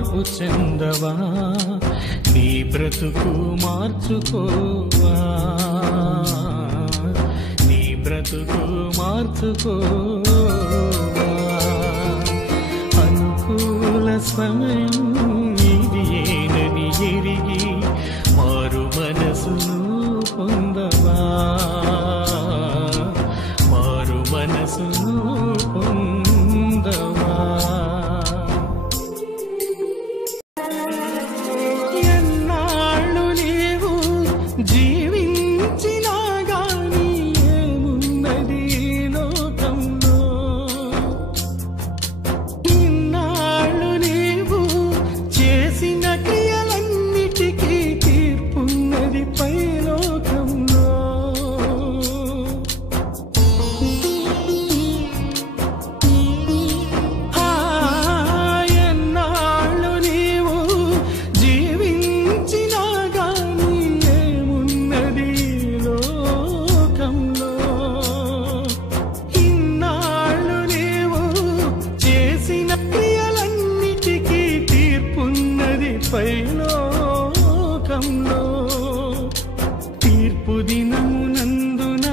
మార్పు చెందవా, నీ బ్రతుకు మార్చుకోవా, నీ బ్రతుకు మార్చుకోవా. అనుకూల సమయం ఇది ఏనని ఎరిగి మారు మనసును పొందవా, మారు మనసును పొందవా. ఎన్నాళ్ళు నీవు జీవించినా గాని ఏమున్నది లోకంలో, ఇన్నాళ్ళు నీవు చేసిన క్రియలన్నిటికీ తీర్పున్నది పైలోకంలో. ఎన్నాళ్ళు నీవు జీవించినా గాని ఏమున్నది లోకంలో, ఇన్నాళ్ళు నీవు చేసిన క్రియలన్నిటికీ తీర్పున్నది పైలోకంలో. తీర్పు దినమునందున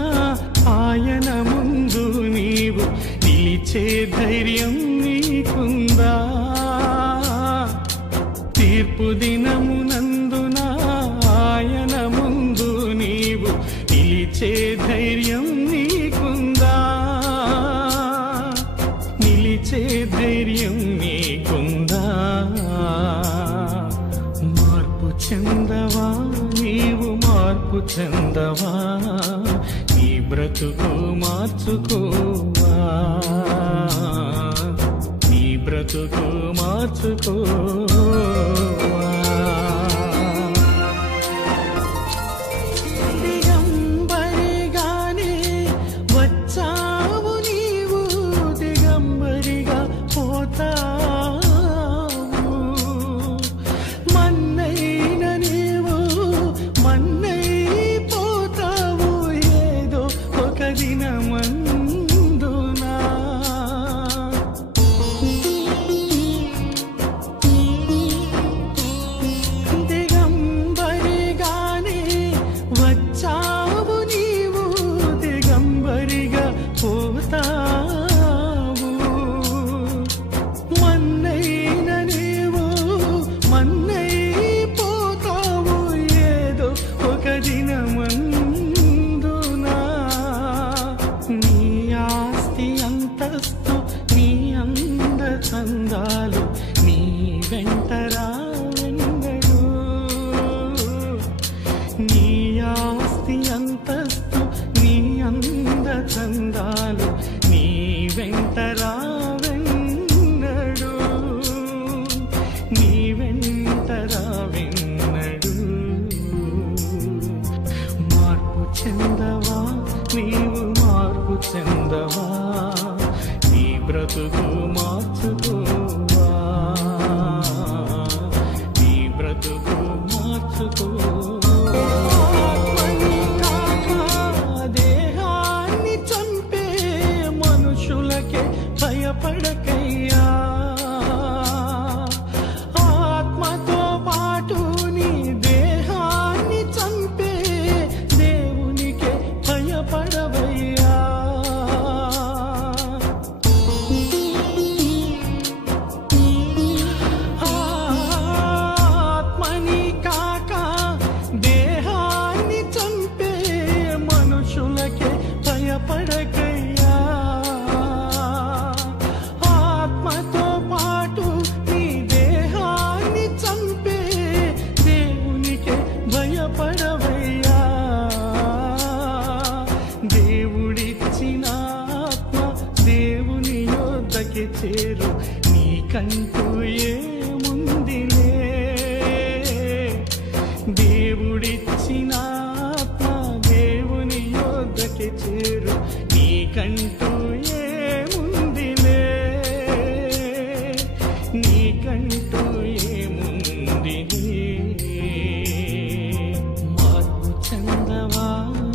ఆయన ముందు నీవు నిలిచే ధైర్యం నీకుందా, తీర్పు దినమునందున ఆయన ముందు నీవు నిలిచే ధైర్యం నీకుందా, నిలిచే ధైర్యం నీకుందా. మార్పు చెందవా, నీవు మార్పు చెందవా, నీ బ్రతుకు మార్చుకోవా, నీ బ్రతుకు మార్చుకోవా. దిగంబరిగానే వచ్చావు నీవు, దిగంబరిగా పోతావు. మన్నైన నీవు మన్నైపోతావు ఏదో ఒక దినమందునా. దిగంబరిగానే వచ్చావు నీవు, దిగంబరిగా పోతావు. మన్నైన నీవు మన్నైపోతావు ఏదో ఒక దినమందునా. నీ ఆస్తి అంతస్తు నీ అంద చందాలు నీ వెంట రావెన్నడు, నీ ఆస్తి అంతస్తు నీ అంద చందాలు నీ వెంట రావెన్నడు, నీ వెంట రావెన్నడు. మార్పు చెందవా, నీవు మార్పు చెందవా, నీ బ్రతుకు మార్చుకోవా, నీ బ్రతుకు మార్చుకోవా. దేహాన్ని చంపే మనుషులకే భయపడకయ్యా, ఆత్మతో పాటు నీ దేహాన్ని చంపే దేవునికే భయపడవయ్యా. ఆత్మని కాక దేహాన్ని చంపే మనుషులకే భయపడకయ్యా, ఆత్మతో పాటు నీ దేహాన్ని చంపే దేవునికే భయపడవయ్యా. దేవుడిచ్చిన ఆత్మ దేవుని యొద్దకి చేరు, నీకంటూ ఏముందిలే. దేవుడిచ్చిన ఆత్మ దేవుని యొద్దకి చేరు, నీకంటూ ఏముందిలే, నీకంటూ ఏముందిలే. మార్పు చెందవా,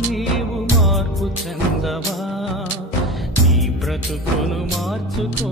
నీవు మార్పు చెందవా, నీ బ్రతుకును మార్చుకో.